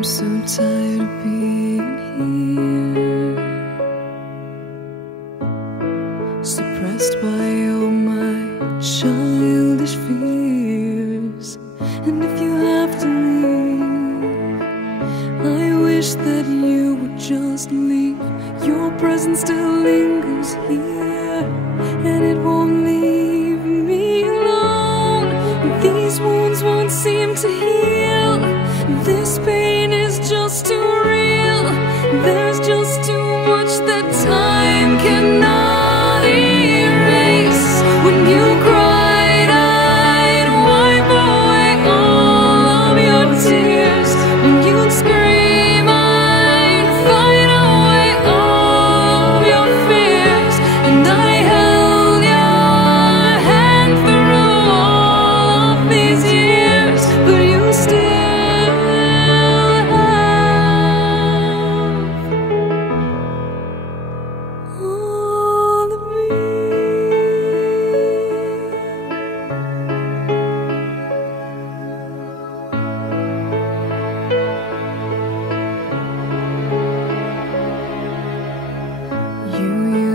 I'm so tired of being here, suppressed by all my childish fears. And if you have to leave, I wish that you would just leave. Your presence still lingers here, and it won't leave me alone. These wounds won't seem to heal. This pain is just too real. There's just too much that time cannot erase. When you cried, I'd wipe away all of your tears. When you'd scream, I'd fight away all of your fears. And I held your hand through all of these years, but you still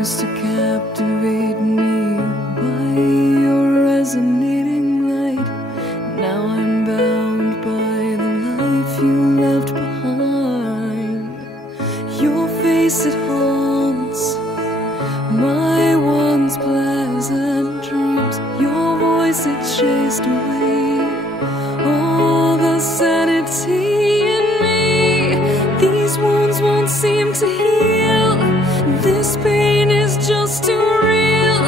to captivate me by your resonating light. Now I'm bound by the life you left behind. Your face, it haunts my once pleasant dreams. Your voice, it chased away all the sanity in me. These wounds won't seem to heal. This pain is just too real.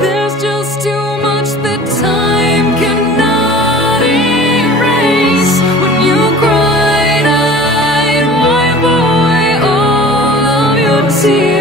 There's just too much that time cannot erase. When you cried, I'd wipe away all of your tears.